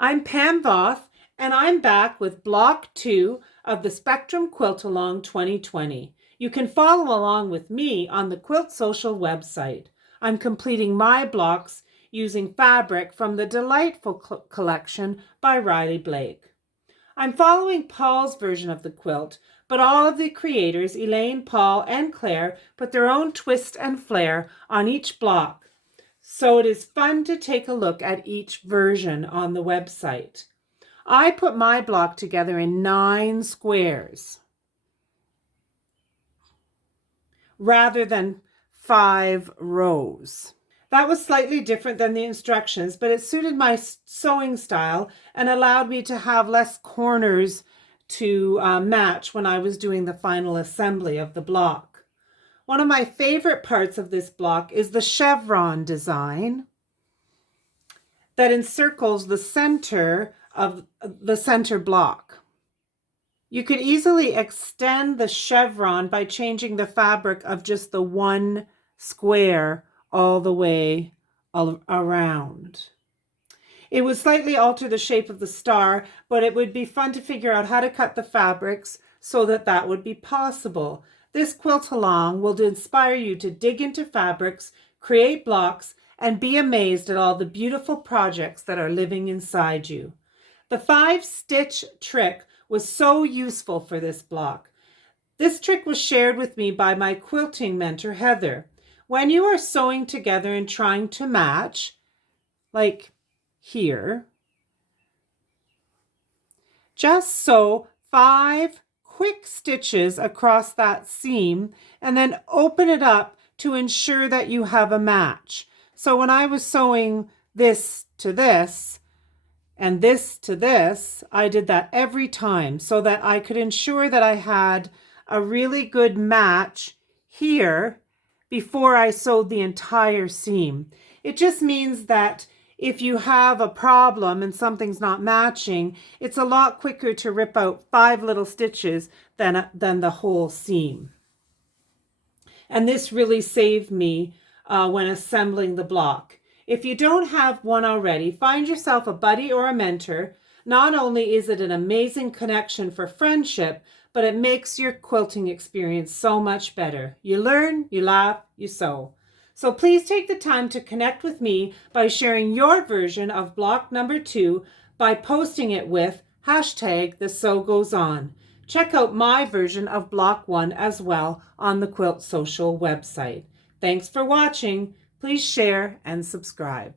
I'm Pam Voth, and I'm back with Block 2 of the Spectrum Quilt-Along 2020. You can follow along with me on the Quilt Social website. I'm completing my blocks using fabric from the delightful collection by Riley Blake. I'm following Paul's version of the quilt, but all of the creators, Elaine, Paul, and Claire, put their own twist and flair on each block. So it is fun to take a look at each version on the website. I put my block together in 9 squares rather than 5 rows. That was slightly different than the instructions, but it suited my sewing style and allowed me to have less corners to match when I was doing the final assembly of the block. One of my favorite parts of this block is the Chevron design that encircles the center of the center block. You could easily extend the chevron by changing the fabric of just the one square all the way around. It would slightly alter the shape of the star, but it would be fun to figure out how to cut the fabrics so that that would be possible. This quilt-along will inspire you to dig into fabrics, create blocks, and be amazed at all the beautiful projects that are living inside you. The 5-stitch trick was so useful for this block. This trick was shared with me by my quilting mentor, Heather. When you are sewing together and trying to match, like here, just sew 5 quick stitches across that seam and then open it up to ensure that you have a match. So when I was sewing this to this and this to this, I did that every time so that I could ensure that I had a really good match here before I sewed the entire seam. It just means that if you have a problem and something's not matching, it's a lot quicker to rip out 5 little stitches than the whole seam. And this really saved me when assembling the block. If you don't have one already, find yourself a buddy or a mentor. Not only is it an amazing connection for friendship, but it makes your quilting experience so much better. You learn, you laugh, you sew. So please take the time to connect with me by sharing your version of block number 2 by posting it with #TheSewGoesOn. Check out my version of block 1 as well on the Quilt Social website. Thanks for watching. Please share and subscribe.